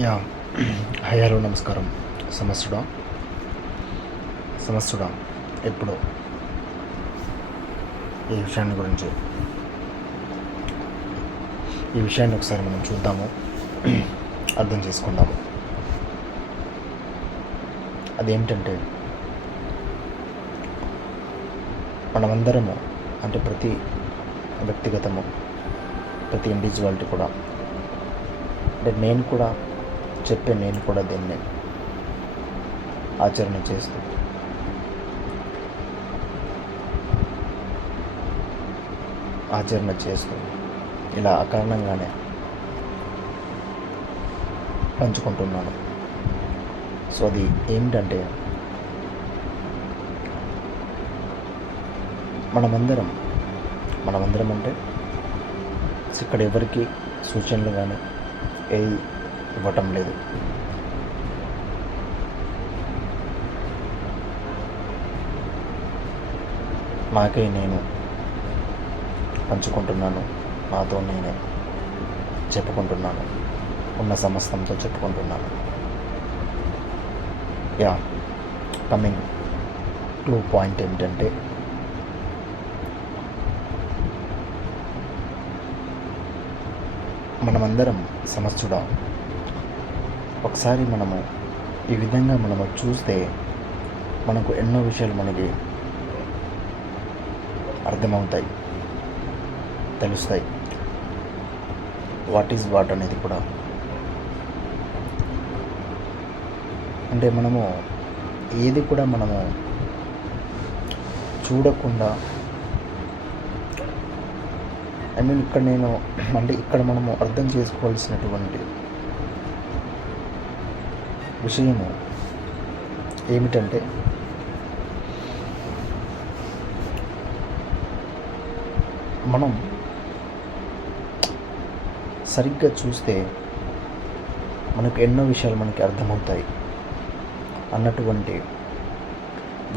Yeah. Hi hello నమస్కారం. సమస్యుడా సమస్యుడా ఎప్పుడు? ఈ విషయాన్ని గురించి. ఈ విషయాన్ని ఒకసారి మనం చూద్దాము. అర్థం చేసుకుందాము. అదేమిటంటే మనమందరము అంటే ప్రతి వ్యక్తిగతము ప్రతి ఇండివిజువాలిటీ కూడా అంటే నేను కూడా చెప్పే నేను కూడా దీన్ని ఆచరణ చేస్తూ. ఆచరణ చేస్తూ. ఇలా అకారణంగానే పంచుకుంటున్నాను. సో అది ఏమిటంటే మనమందరం మనమందరం అంటే ఇక్కడ ఎవరికి సూచనలు కానీ ఏ ఇవ్వటం లేదు. నాకై నేను పంచుకుంటున్నాను. నాతో నేనే చెప్పుకుంటున్నాను. ఉన్న సమస్తంతో చెప్పుకుంటున్నాను. యా కమింగ్ క్లూ పాయింట్ ఏమిటంటే మనమందరం సమస్యుడా ఒకసారి మనము ఈ విధంగా మనము చూస్తే మనకు ఎన్నో విషయాలు మనకి అర్థమవుతాయి తెలుస్తాయి. వాట్ ఈజ్ వాట్ అనేది కూడా. అంటే మనము ఏది కూడా మనము చూడకుండా ఐ మీన్ ఇక్కడ నేను అంటే ఇక్కడ మనము అర్థం చేసుకోవాల్సినటువంటి విషయము ఏమిటంటే మనం సరిగ్గా చూస్తే మనకు ఎన్నో విషయాలు మనకి అర్థమవుతాయి. అన్నటువంటి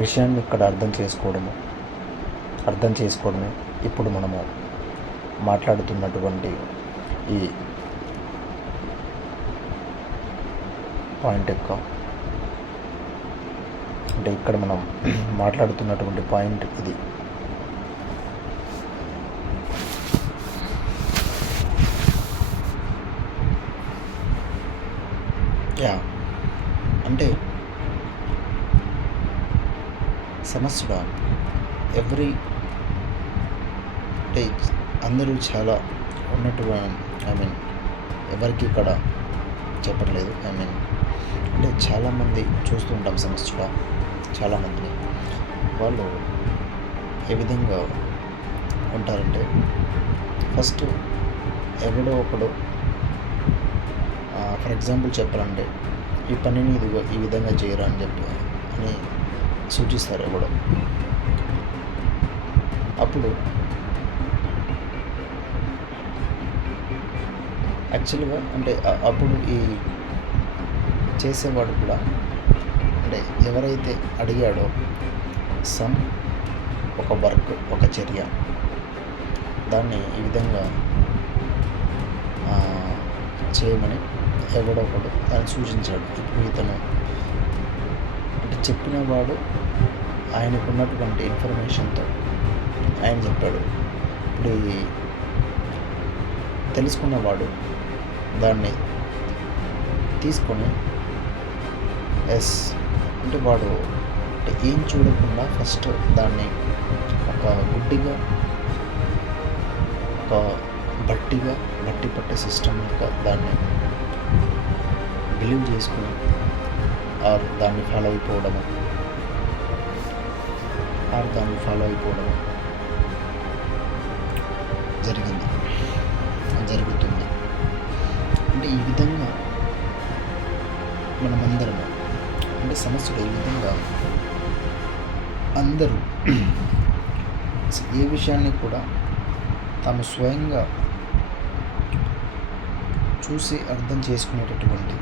విషయాన్ని ఇక్కడ అర్థం చేసుకోవడము అర్థం చేసుకోవడమే ఇప్పుడు మనము మాట్లాడుతున్నటువంటి ఈ పాయింట్ యొక్క అంటే ఇక్కడ మనం మాట్లాడుతున్నటువంటి పాయింట్ ఇది. యా అంటే సమస్యగా ఎవ్రీ అంటే అందరూ చాలా ఉన్నటువంటి ఐ మీన్ ఎవరికి ఇక్కడ చెప్పట్లేదు. ఐ మీన్ అంటే చాలామంది చూస్తూ ఉంటాం సమస్యగా చాలామందిని. వాళ్ళు ఏ విధంగా ఉంటారంటే ఫస్ట్ ఎవడో ఒకడు ఫర్ ఎగ్జాంపుల్ చెప్పాలంటే ఈ పనిని ఇది ఈ విధంగా చేయరా అని చెప్పి అని సూచిస్తారు ఎవడో. అప్పుడు యాక్చువల్గా అంటే అప్పుడు ఈ చేసేవాడు కూడా. అంటే ఎవరైతే అడిగాడో సమ్ ఒక వర్క్ ఒక చర్య. దాన్ని ఈ విధంగా చేయమని ఎవడో ఒకడు దాన్ని సూచించాడు. ఇప్పుడు ఇతను అంటే చెప్పినవాడు ఆయనకు ఉన్నటువంటి ఇన్ఫర్మేషన్తో ఆయన చెప్పాడు. ఇప్పుడు ఈ తెలుసుకున్నవాడు దాన్ని తీసుకొని ఎస్. అంటే వాడు అంటే ఏం చూడకుండా ఫస్ట్ దాన్ని ఒక గుడ్డిగా ఒక బట్టిగా బట్టి పట్టే సిస్టమ్ యొక్క దాన్ని బిలీవ్ చేసుకుని ఆర్ దాన్ని ఫాలో అయిపోవడము. ఆర్ దాన్ని ఫాలో అయిపోవడం జరిగింది. జరుగుతుంది. అంటే ఈ విధంగా మనమందరము అంటే సమస్యలు ఏ విధంగా అందరూ ఏ విషయాన్ని కూడా తాము స్వయంగా చూసి అర్థం చేసుకునేటటువంటి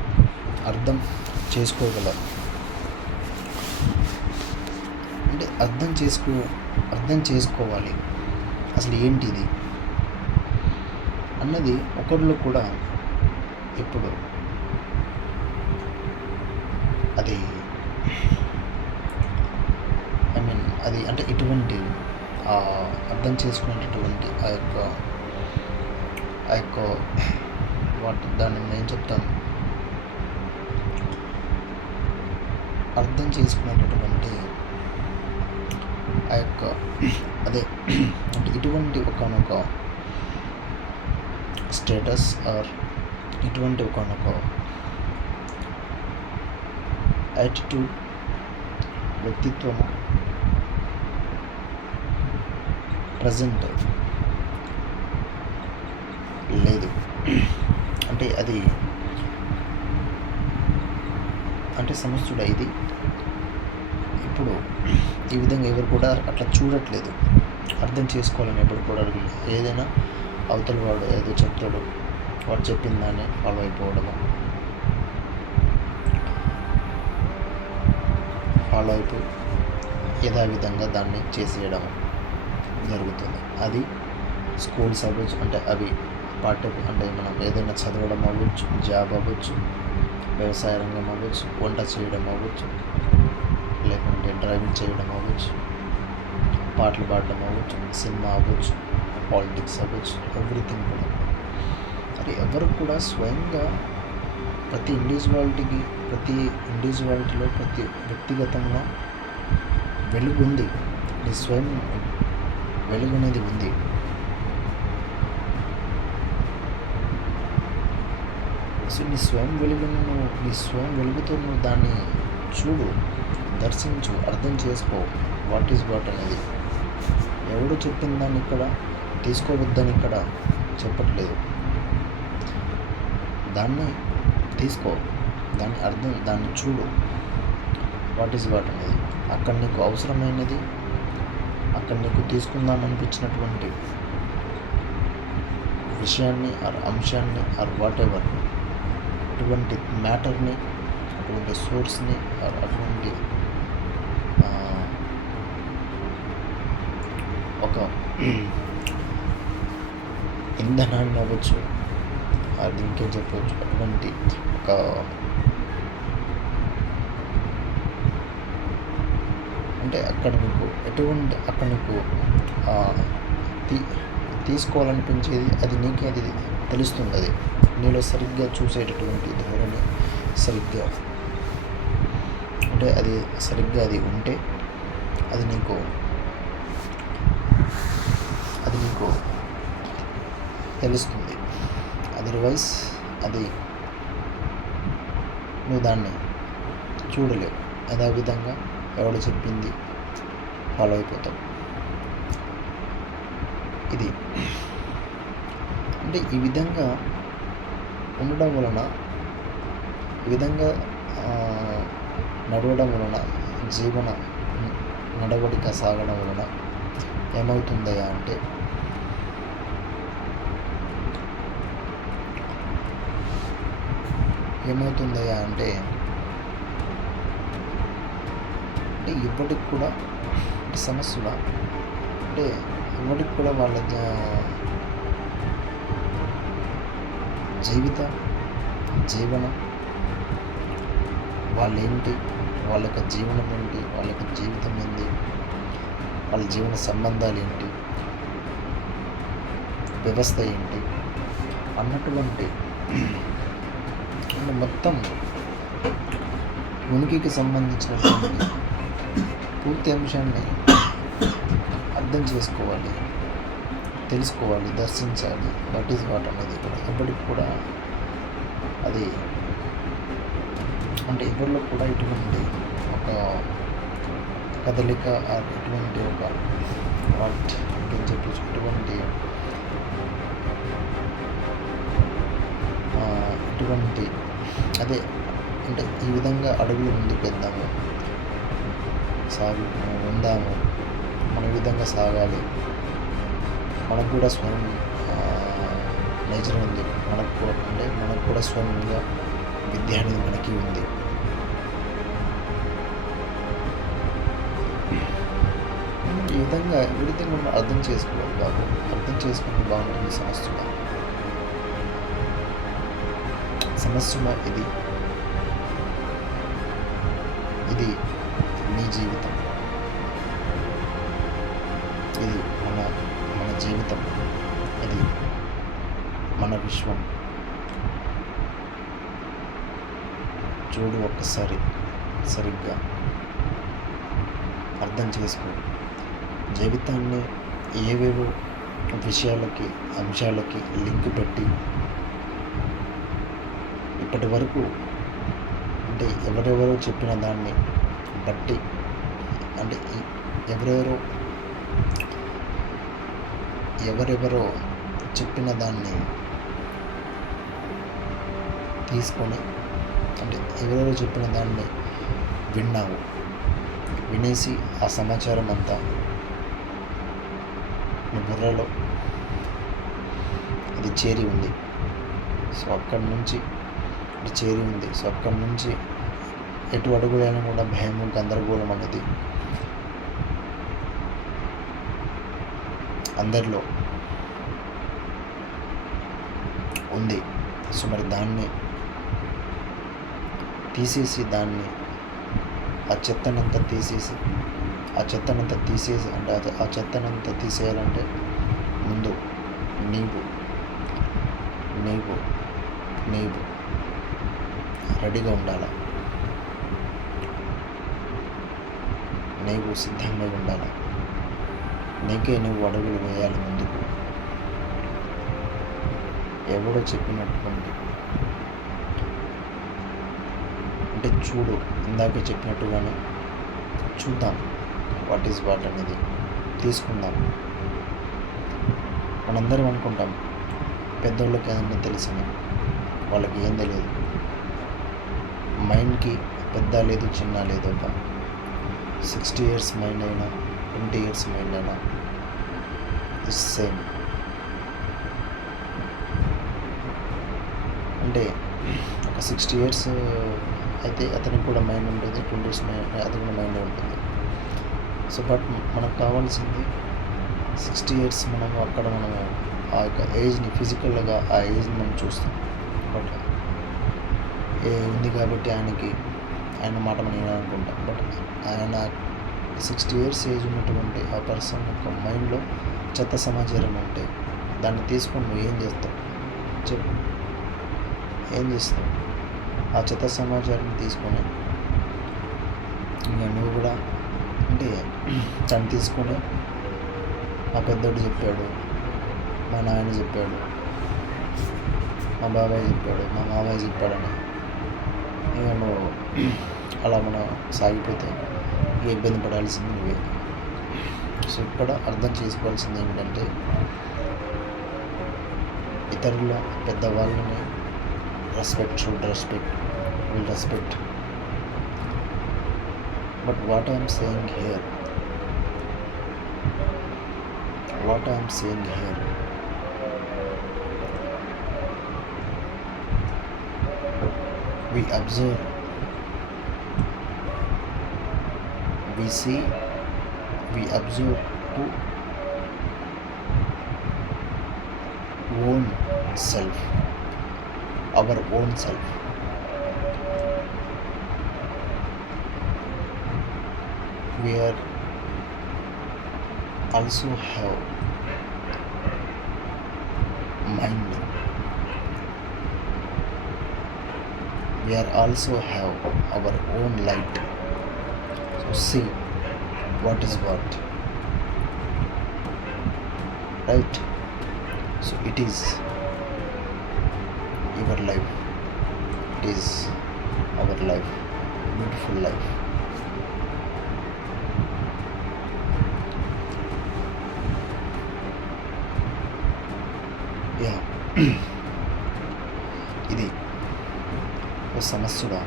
అర్థం చేసుకోగల అంటే అర్థం చేసుకో అర్థం చేసుకోవాలి. అసలు ఏంటిది? అన్నది ఒకరిలో కూడా ఇప్పుడు అది ఐ మీన్ అది అంటే ఇటువంటి అర్థం చేసుకునేటటువంటి ఆ యొక్క ఆ యొక్క వాటి దాన్ని నేను చెప్తాను. అర్థం చేసుకునేటటువంటి ఆ యొక్క అదే అంటే ఇటువంటి ఒకనొక స్టేటస్ ఆర్ ఇటువంటి ఒకనొక యాటిట్యూడ్ వ్యక్తిత్వము ప్రజెంట్ లేదు. అంటే అది అంటే సమస్తుడా ఇది ఇప్పుడు ఈ విధంగా ఎవరు కూడా అట్లా చూడట్లేదు. అర్థం చేసుకోవాలని ఎప్పుడు కూడా అడుగులేదు ఏదైనా అవతల వాడు ఏదో చెప్తాడు. వాడు చెప్పిన దాన్ని ఫాలో అయిపోవడము. ఫాలో అవుతూ యథావిధంగా దాన్ని చేసేయడం జరుగుతుంది. అది స్కూల్స్ అవ్వచ్చు అంటే అవి పాఠ్య అంటే మనం ఏదైనా చదవడం అవ్వచ్చు జాబ్ అవ్వచ్చు వ్యవసాయ రంగం అవ్వచ్చు వంట చేయడం అవ్వచ్చు లేకుంటే డ్రైవింగ్ చేయడం అవ్వచ్చు పాటలు పాడడం అవ్వచ్చు సినిమా అవ్వచ్చు పాలిటిక్స్ అవ్వచ్చు ఎవ్రీథింగ్ కూడా. మరి ఎవరు కూడా స్వయంగా ప్రతి ఇండివిజువాలిటీకి ప్రతి ఇండివిజువాలిటీలో ప్రతి వ్యక్తిగతంగా వెలుగుంది. నీ స్వయం వెలుగు అనేది ఉంది. సో నీ స్వయం వెలుగును నువ్వు నీ స్వయం వెలుగుతో నువ్వు దాన్ని చూడు దర్శించు అర్థం చేసుకో. వాట్ ఈస్ వాట్ అనేది. ఎవడు చెప్పిన దాన్ని ఇక్కడ తీసుకోవద్దని ఇక్కడ చెప్పట్లేదు. దాన్ని తీసుకో. దాన్ని అర్థం దాన్ని చూడు. వాట్ ఈస్ వాట్ అనేది. అక్కడ నీకు అవసరమైనది అక్కడ నీకు తీసుకుందాం అనిపించినటువంటి విషయాన్ని ఆర్ అంశాన్ని ఆర్ వాట్ ఎవర్ అటువంటి మ్యాటర్ని అటువంటి సోర్స్ని ఆర్ అటువంటి ఒక ఇంధనాన్ని అవ్వచ్చు అది ఇంకేం చెప్పవచ్చు అటువంటి ఒక అంటే అక్కడ నీకు ఎటువంటి అక్కడ నీకు తీ తీసుకోవాలనిపించేది అది నీకే అది తెలుస్తుంది అది నీలో సరిగ్గా చూసేటటువంటి ధోరణి సరిగ్గా అంటే అది సరిగ్గా అది ఉంటే అది నీకు అది నీకు తెలుస్తుంది. అదర్వైజ్ అది నువ్వు దాన్ని చూడలేవు యథావిధంగా ఎవడు చెప్పింది ఫాలో అయిపోతావు ఇది. అంటే ఈ విధంగా ఉండడం వలన ఈ విధంగా నడవడం వలన జీవన నడవడిక సాగడం వలన ఏమవుతుందయా అంటే ఏమవుతుందయ్యా అంటే అంటే ఇప్పటికి కూడా అంటే అంటే ఇప్పటికి కూడా వాళ్ళ జీవిత జీవనం వాళ్ళేంటి? వాళ్ళ యొక్క జీవనం ఏంటి? వాళ్ళ యొక్క జీవితం ఏంటి? వాళ్ళ జీవన సంబంధాలు ఏంటి? వ్యవస్థ ఏంటి? అన్నటువంటి అంటే మొత్తం ఉనికికి సంబంధించినటువంటి పూర్తి అంశాన్ని అర్థం చేసుకోవాలి తెలుసుకోవాలి దర్శించాలి. వాట్ ఈజ్ వాట్ అనేది కూడా ఎప్పటికి కూడా అది అంటే ఎవరిలో కూడా ఇటువంటి ఒక కదలిక ఇటువంటి ఒక వాట్ ఇంకేం చెప్పచ్చు ఇటువంటి ఇటువంటి అదే అంటే ఈ విధంగా అడుగులు ముందుకు వెళ్దాము. సాగు ఉందాము. మన విధంగా సాగాలి. మనకు కూడా స్వయం నేచర్ ఉంది. మనకు కూడా అంటే మనకు కూడా స్వయంగా విద్య అనేది మనకి ఉంది. ఈ విధంగా ఎవ్రీథింగ్ మనం అర్థం చేసుకోవాలి బాబు. అర్థం చేసుకుంటే బాగుంటుంది సమస్య సమస్య ఇది. ఇది నీ జీవితం. ఇది మన మన జీవితం. ఇది మన విశ్వం. చూడు ఒక్కసారి సరిగ్గా. అర్థం చేసుకో. జీవితాన్ని ఏవేవో విషయాలకి అంశాలకి లింక్ పెట్టి ఇప్పటి వరకు అంటే ఎవరెవరో చెప్పిన దాన్ని బట్టి అంటే ఎవరెవరో ఎవరెవరో చెప్పిన దాన్ని తీసుకొని అంటే ఎవరెవరో చెప్పిన దాన్ని విన్నావు వినేసి ఆ సమాచారం అంతా నీ బుర్రలో అది చేరి ఉంది. సో అక్కడి నుంచి చేరి ఉంది. సో అక్కడి నుంచి ఎటు అడుగులైనా కూడా భయం గందరగోళం అనేది అందరిలో ఉంది. సో మరి దాన్ని తీసేసి దాన్ని ఆ చెత్తనంతా తీసేసి ఆ చెత్తనంతా తీసేసి అంటే ఆ చెత్తనంతా తీసేయాలంటే ముందు నీవు నీవు నీవు రెడీగా ఉండాలి? నీవు సిద్ధంగా ఉండాలి? నీకే నువ్వు అడుగులు వేయాలి ముందుకు. ఎవడో చెప్పినట్టుకోండి అంటే చూడు ఇందాక చెప్పినట్టుగానే చూద్దాం వాట్ ఈస్ వాట్ అనేది. తీసుకుందాం. మనందరం అనుకుంటాం పెద్దోళ్ళకి ఏదైనా తెలిసింది వాళ్ళకి ఏం తెలియదు. మైండ్కి పెద్ద లేదు చిన్న లేదు ఒక సిక్స్టీ ఇయర్స్ మైండ్ అయినా ట్వంటీ ఇయర్స్ మైండ్ అయినా ఇస్ సేమ్ అంటే ఒక సిక్స్టీ ఇయర్స్ అయితే అతనికి కూడా మైండ్ ఉంటుంది ట్వంటీ ఇయర్స్ మైండ్ అది కూడా మైండ్ ఉంటుంది సో బట్ మనకు కావాల్సింది సిక్స్టీ ఇయర్స్ మనం అక్కడ మనము ఆ యొక్క ఏజ్ని ఫిజికల్గా ఆ ఏజ్ని మనం చూస్తాం. బట్ ఉంది కాబట్టి ఆయనకి ఆయన మాట నేను వినాలనుకుంటాం. బట్ ఆయన సిక్స్టీ ఇయర్స్ ఏజ్ ఉన్నటువంటి ఆ పర్సన్ యొక్క మైండ్లో చెత్త సమాచారం ఉంటే దాన్ని తీసుకొని నువ్వు ఏం చేస్తావు? చెప్పు. ఏం చేస్తావు? ఆ చెత్త సమాచారం తీసుకొని ఇంకా నువ్వు కూడా అంటే తను తీసుకొని మా పెద్దోడు చెప్పాడు మా నాయన చెప్పాడు మా బాబాయ్ చెప్పాడు మా మామయ్య చెప్పాడని నేను నువ్వు అలా మనం సాగిపోతే ఇబ్బంది పడాల్సింది నువ్వే. సో ఇక్కడ అర్థం చేసుకోవాల్సింది ఏమిటంటే ఇతరుల పెద్దవాళ్ళని respect should respect will respect but what I'm saying here what I'm saying here We observe, we see, we observe to own self, our own self. We are also have mind we are also have our own light. So see what is what. Right? So it is your life. It is our life. Beautiful life. Yeah సమస్యగా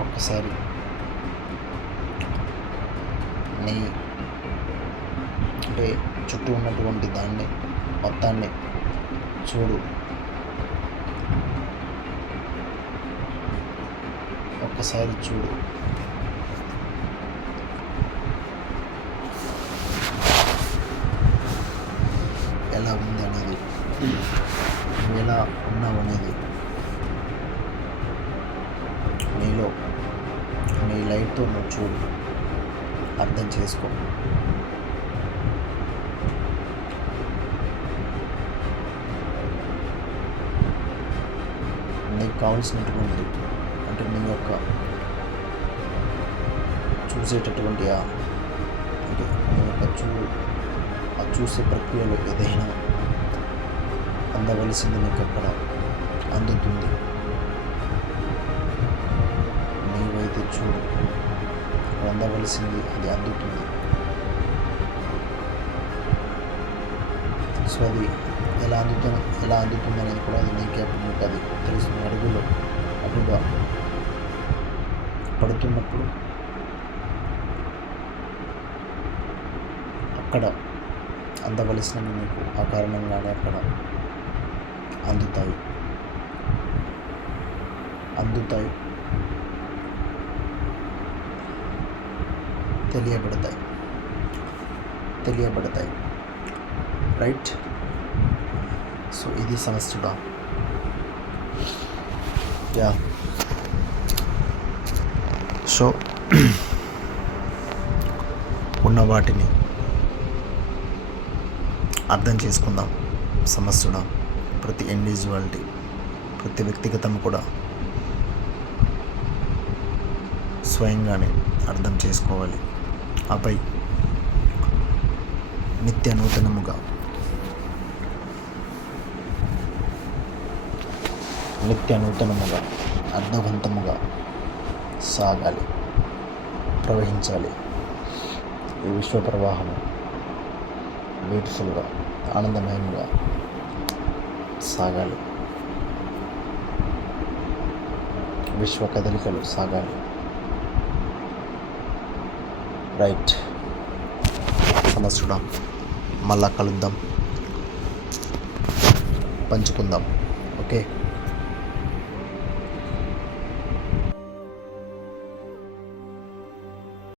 ఒక్కసారి నీ అంటే చుట్టూ ఉన్నటువంటి దాన్ని మొత్తాన్ని చూడు. ఒక్కసారి చూడు. ఎలా ఉంది అనేది నువ్వు ఎలా ఉన్నావు అనేది నీలో నీ లైట్తో నువ్వు చూడు. అర్థం చేసుకో. నీకు కావాల్సినటువంటి అంటే నీ యొక్క చూసేటటువంటి ఆ అంటే నీ యొక్క చూ ఆ చూసే ప్రక్రియలో ఏదైనా అందవలసింది నీకు అక్కడ అందుతుంది. తెచ్చుడు చూడు అందవలసింది అది అందుతుంది. సో అది ఎలా అందుతుంది ఎలా అందుతుంది అనేది కూడా అది నీకే నీకు అది తెలుస్తుంది అడుగులో. అటుగా పడుతున్నప్పుడు అక్కడ అందవలసినవి నీకు ఆ కారణంగానే అక్కడ అందుతాయి. అందుతాయి. తెలియబడతాయి. తెలియబడతాయి. రైట్ సో ఇది సమస్యడా యా సో ఉన్న వాటిని అర్థం చేసుకుందాం. సమస్యడా ప్రతి ఇండివిజువాలిటీ ప్రతి వ్యక్తిగతం కూడా స్వయంగానే అర్థం చేసుకోవాలి. ఆపై నిత్య నూతనముగా. నిత్య నూతనముగా అర్థవంతముగా సాగాలి ప్రవహించాలి. ఈ విశ్వ ప్రవాహము బ్యూటిఫుల్గా ఆనందమయంగా సాగాలి. విశ్వ కదలికలు సాగాలి. రైట్. సమస్యుడా మళ్ళా కలుద్దాం. పంచుకుందాం. ఓకే?